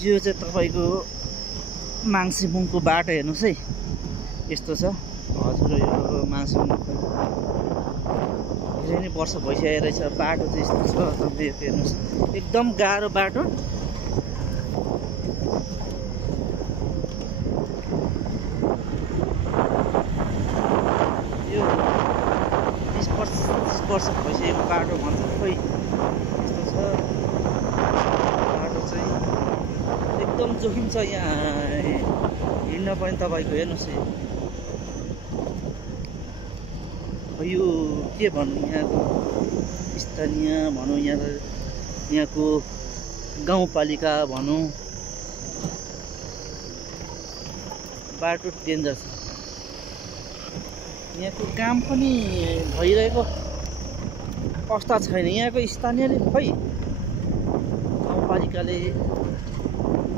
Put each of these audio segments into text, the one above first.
यो चाहिँ तपाईँको माङसिबुङको बाटो हेर्नुहोस् है, यस्तो छ। हजुर यो माङसिबुङ धेरै नै वर्ष भइसकेको रहेछ। बाटो चाहिँ यस्तो छ, तपाईँको हेर्नुहोस् एकदम गाह्रो बाटो। यो 20 वर्ष भइसकेको बाटो भन्छ खोइ यस्तो छ। बाटो चाहिँ एकदम जोखिम छ, यहाँ हिँड्न पनि तपाईँको हेर्नुहोस् यो के भनौँ, यहाँको स्थानीय भनौँ, यहाँको गाउँपालिका भनौँ, बाटो डेन्जर छ। यहाँको काम पनि भइरहेको अवस्था छैन। यहाँको स्थानीयले खै गाउँपालिकाले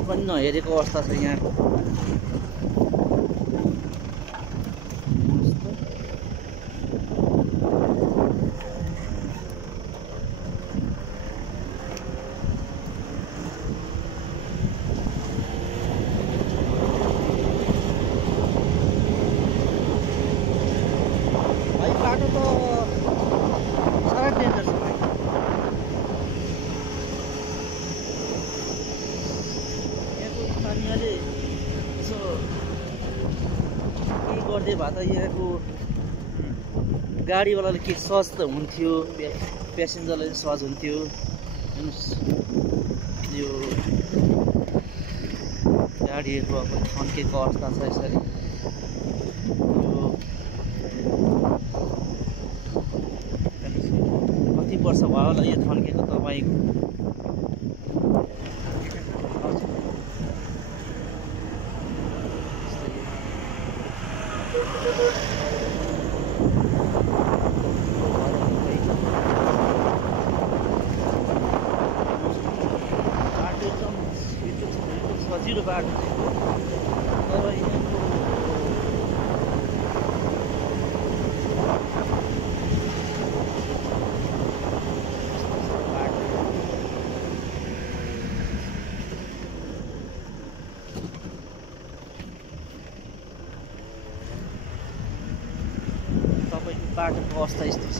पनि नहेरेको अवस्था छ यहाँको। बाटो त साह्रै डेन्जर छ भाइ। यहाँको स्थानीयले यसो केही गरिदिए भए त यहाँको गाडीवालाले के सहज त हुन्थ्यो, प्यासेन्जरलाई सहज हुन्थ्यो। हेर्नुहोस् यो गाडीहरू अब थन्केको अवस्था छ यसरी। वर्ष भयो होला यो थन्केको तपाईँको। बाटो एकदम सजिलो बाटो चाहिँ हो, तर यहाँको बाटोको अवस्था यस्तो छ।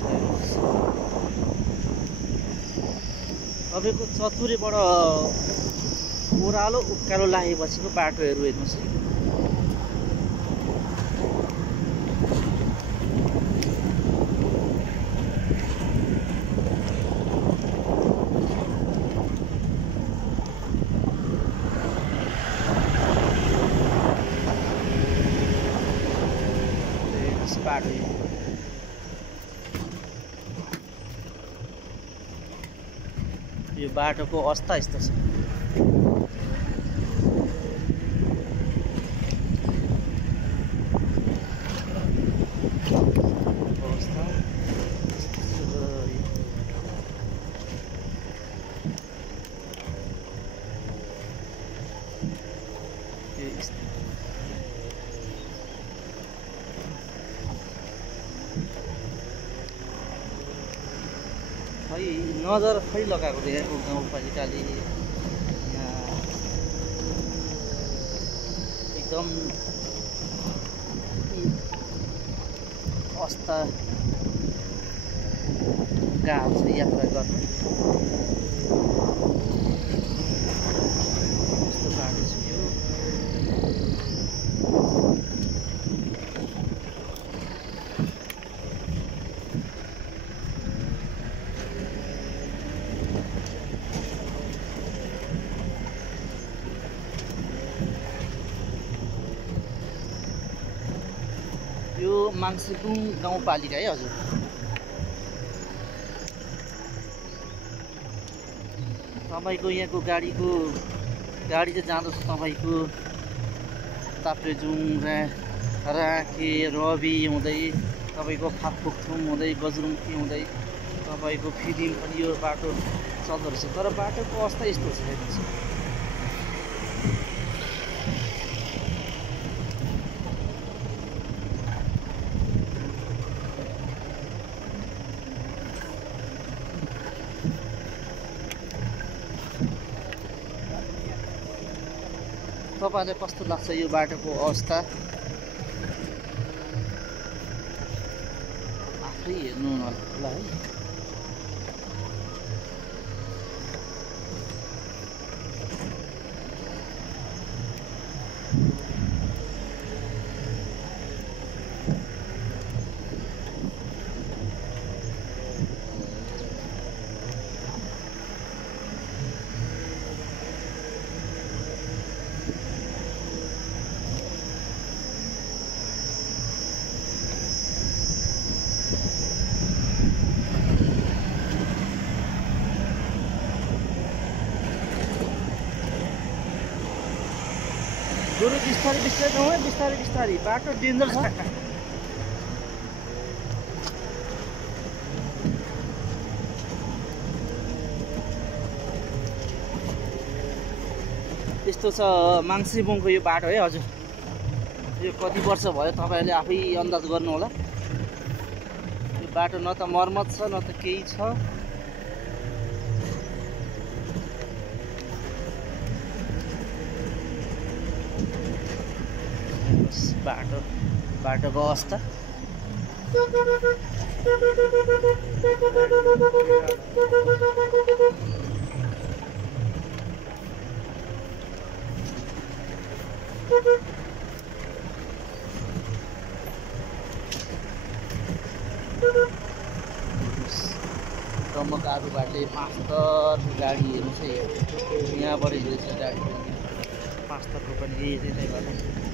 तपाईँको चतुरेबाट ओह्रालो उकालो लागेपछिको बाटोहरू हेर्नुहोस् है। बाटो यो बाटोको अवस्था यस्तो छ। खै नजर खै लगाएको देखेको गाउँपालिकाले। यहाँ एकदम अवस्था गाह्रो छ यात्रा गर्नु। कस्तो बाटो छ यो। यो माङसिबुङ गाउँपालिका है हजुर। तपाईँको यहाँको गाडी चाहिँ जाँदछ तपाईँको ताप्लेजुङ, राँके, रबी हुँदै तपाईँको फाकफोक्थुम हुँदै गजरुङकी हुँदै तपाईँको फिदिङ पनि यो बाटो चल्दो रहेछ। तर बाटोको अवस्था यस्तो छ हेर्नुहोस्। तपाईँलाई कस्तो लाग्छ यो बाटोको अवस्था आफै हेर्नु होला है। गुरु बिस्तारै बिस्तारै जाउँ है, बिस्तारै बिस्तारै, बाटो डेन्जर छ। यस्तो छ माङ्सेबुङको यो बाटो है हजुर। यो कति वर्ष भयो तपाईँहरूले आफै अन्दाज गर्नु होला। यो बाटो न त मर्मत छ न त केही छ। बाटोको अवस्था प्रमुखहरूबाट पाँचतर गाडीहरू चाहिँ यहाँबाट हिँड्दैछ। गाडी पाँचतरको पनि त्यसले गर्दा